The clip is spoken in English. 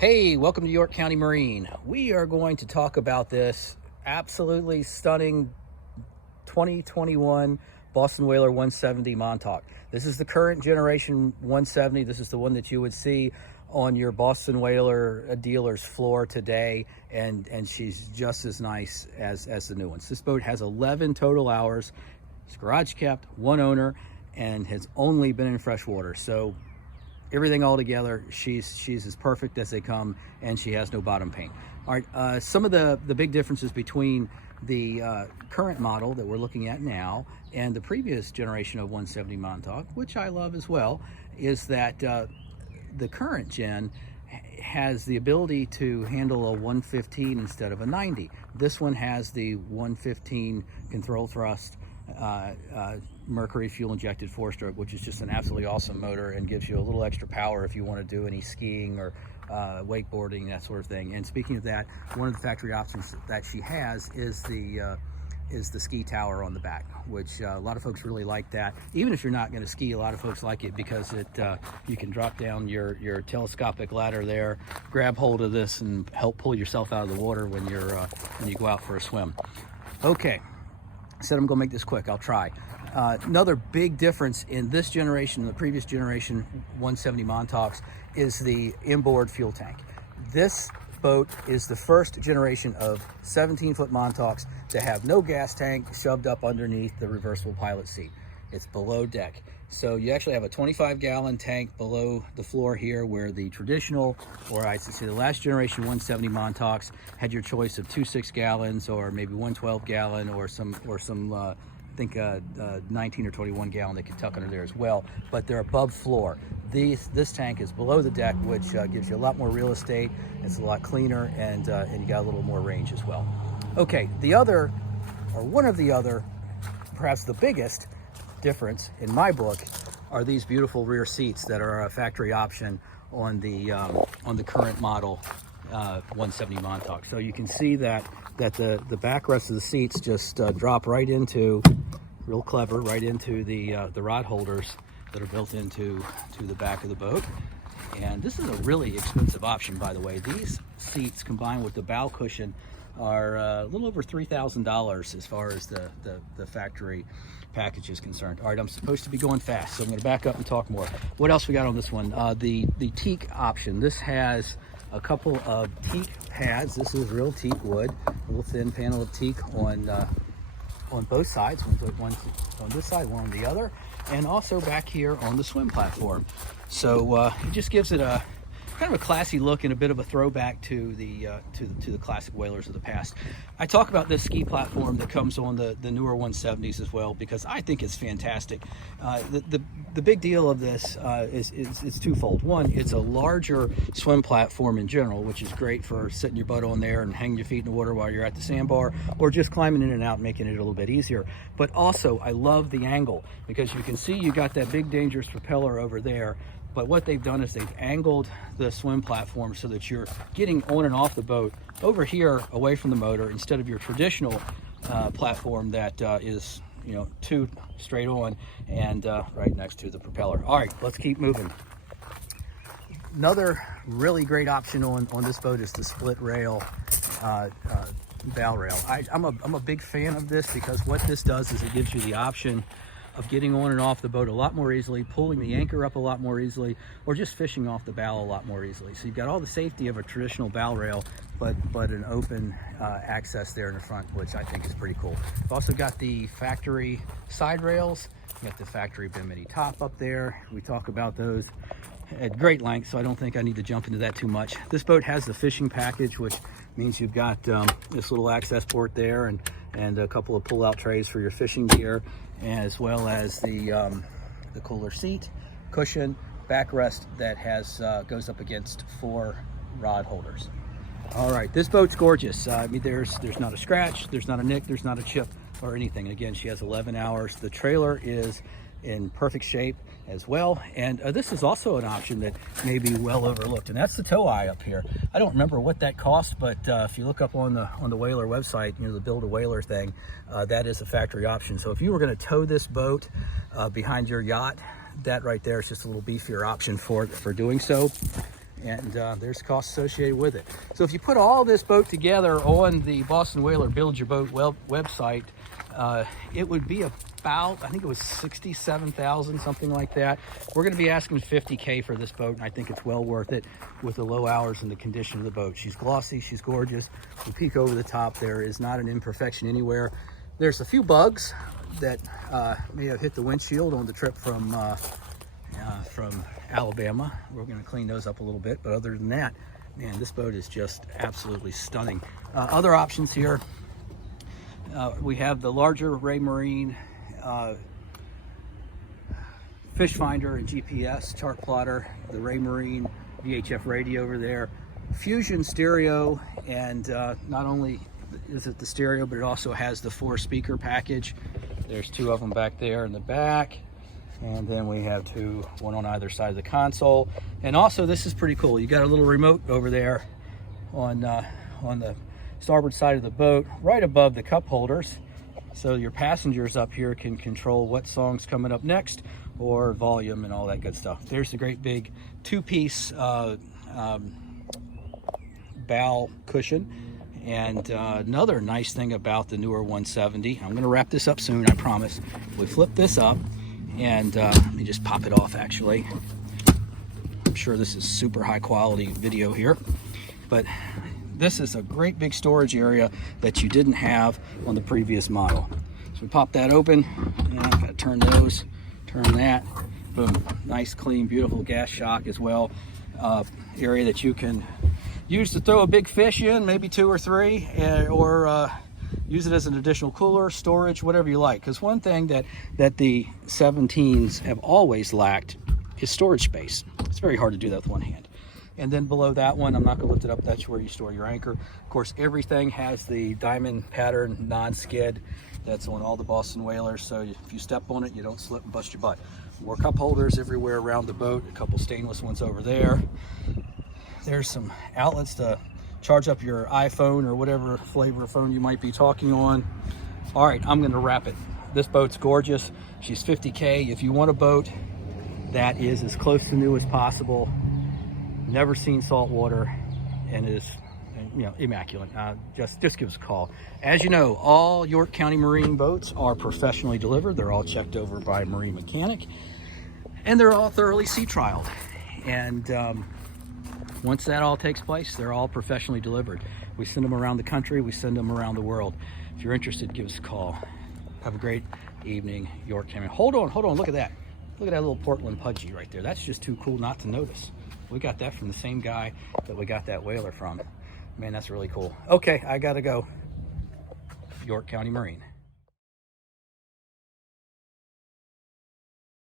Hey, welcome to York County Marine. We are going to talk about this absolutely stunning 2021 Boston Whaler 170 Montauk. This is the current generation 170. This is the one that you would see on your Boston Whaler dealer's floor today, and she's just as nice as the new ones. This boat has 11 total hours. It's garage kept, one owner, and has only been in freshwater. So everything all together, she's as perfect as they come, and she has no bottom paint. All right, some of the big differences between the current model that we're looking at now and the previous generation of 170 Montauk, which I love as well, is that the current gen has the ability to handle a 115 instead of a 90. This one has the 115 control thrust Mercury fuel injected four-stroke, which is just an absolutely awesome motor and gives you a little extra power if you want to do any skiing or wakeboarding, that sort of thing. And speaking of that, one of the factory options that she has is the ski tower on the back, which a lot of folks really like that. Even if you're not going to ski, a lot of folks like it because you can drop down your telescopic ladder there, grab hold of this, and help pull yourself out of the water when you go out for a swim. Okay. I said I'm going to make this quick. I'll try. Another big difference in this generation and the previous generation 170 Montauks is the inboard fuel tank. This boat is the first generation of 17-foot Montauks to have no gas tank shoved up underneath the reversible pilot seat. It's below deck. So you actually have a 25-gallon tank below the floor here, where the traditional, or I should say the last generation 170 Montauks had your choice of 2 6-gallons or maybe 1 12-gallon or some I think 19 or 21-gallon they could tuck under there as well, but they're above floor. This tank is below the deck, which gives you a lot more real estate. It's a lot cleaner, and you got a little more range as well. Okay, one of the other, perhaps the biggest difference in my book, are these beautiful rear seats that are a factory option on the current model 170 Montauk. So you can see that the backrest of the seats just drop right into, real clever, right into the rod holders that are built into the back of the boat. And this is a really expensive option, by the way. These seats combined with the bow cushion are a little over $3,000 as far as the factory package is concerned. All right, I'm supposed to be going fast, so I'm going to back up and talk more. What else we got on this one? The Teak option. This has a couple of Teak pads. This is real Teak wood, a little thin panel of Teak on both sides. One on this side, one on the other, and also back here on the swim platform. So it just gives it a kind of a classy look and a bit of a throwback to the classic whalers of the past. I talk about this ski platform that comes on the newer 170s as well, because I think it's fantastic. The big deal of this is twofold. One, it's a larger swim platform in general, which is great for sitting your butt on there and hanging your feet in the water while you're at the sandbar, or just climbing in and out, making it a little bit easier. But also, I love the angle, because you can see you got that big dangerous propeller over there. But what they've done is they've angled the swim platform so that you're getting on and off the boat over here away from the motor, instead of your traditional platform that is, two straight on and right next to the propeller. All right, let's keep moving. Another really great option on this boat is the split rail bow rail. I'm a big fan of this, because what this does is it gives you the option of getting on and off the boat a lot more easily, pulling the anchor up a lot more easily, or just fishing off the bow a lot more easily. So you've got all the safety of a traditional bow rail, but an open access there in the front, which I think is pretty cool. You've also got the factory side rails. You got the factory Bimini top up there. We talk about those at great length, so I don't think I need to jump into that too much. This boat has the fishing package, which means you've got this little access port there, and a couple of pull-out trays for your fishing gear, as well as the cooler seat, cushion, backrest that goes up against 4 rod holders. All right, this boat's gorgeous. I mean, there's not a scratch, there's not a nick, there's not a chip or anything. Again, she has 11 hours. The trailer is in perfect shape as well, and this is also an option that may be well overlooked, and that's the tow eye up here. I don't remember what that costs, but if you look up on the Whaler website, the Build a Whaler thing, that is a factory option. So if you were going to tow this boat behind your yacht, that right there is just a little beefier option for doing so. and there's costs associated with it. So if you put all this boat together on the Boston Whaler Build Your Boat website, it would be about, I think it was 67,000, something like that. We're going to be asking 50K for this boat, and I think it's well worth it with the low hours and the condition of the boat. She's glossy, she's gorgeous. We peek over the top, there is not an imperfection anywhere. There's a few bugs that may have hit the windshield on the trip from Alabama. We're going to clean those up a little bit, but other than that, man, this boat is just absolutely stunning. Other options here, we have the larger Raymarine fish finder and GPS chart plotter, the Raymarine VHF radio over there, Fusion stereo, and not only is it the stereo, but it also has the 4-speaker package. There's 2 of them back there in the back. And then we have 2, one on either side of the console. And also, this is pretty cool. You got a little remote over there on the starboard side of the boat, right above the cup holders. So your passengers up here can control what song's coming up next, or volume and all that good stuff. There's the great big 2-piece bow cushion. And another nice thing about the newer 170, I'm going to wrap this up soon, I promise. We flip this up, and let me just pop it off actually. I'm sure this is super high quality video here, but this is a great big storage area that you didn't have on the previous model. So we pop that open, and I've got to turn those, turn that, boom, nice clean beautiful gas shock as well. Area that you can use to throw a big fish in, maybe 2 or 3, or use it as an additional cooler, storage, whatever you like. Because one thing that the 17s have always lacked is storage space. It's very hard to do that with one hand. And then below that one, I'm not going to lift it up, that's where you store your anchor. Of course, everything has the diamond pattern non-skid that's on all the Boston Whalers, so if you step on it, you don't slip and bust your butt. More cup holders everywhere around the boat, a couple stainless ones over there. There's some outlets to charge up your iPhone or whatever flavor of phone you might be talking on. All right, I'm going to wrap it. This boat's gorgeous. She's 50K. If you want a boat that is as close to new as possible, never seen salt water, and is, you know, immaculate, just give us a call. As you know, all York County Marine boats are professionally delivered. They're all checked over by a marine mechanic, and they're all thoroughly sea trialed. And once that all takes place, they're all professionally delivered. We send them around the country, we send them around the world. If you're interested, give us a call. Have a great evening, York County. Hold on, look at that. Look at that little Portland Pudgy right there. That's just too cool not to notice. We got that from the same guy that we got that whaler from. Man, that's really cool. Okay, I gotta go. York County Marine.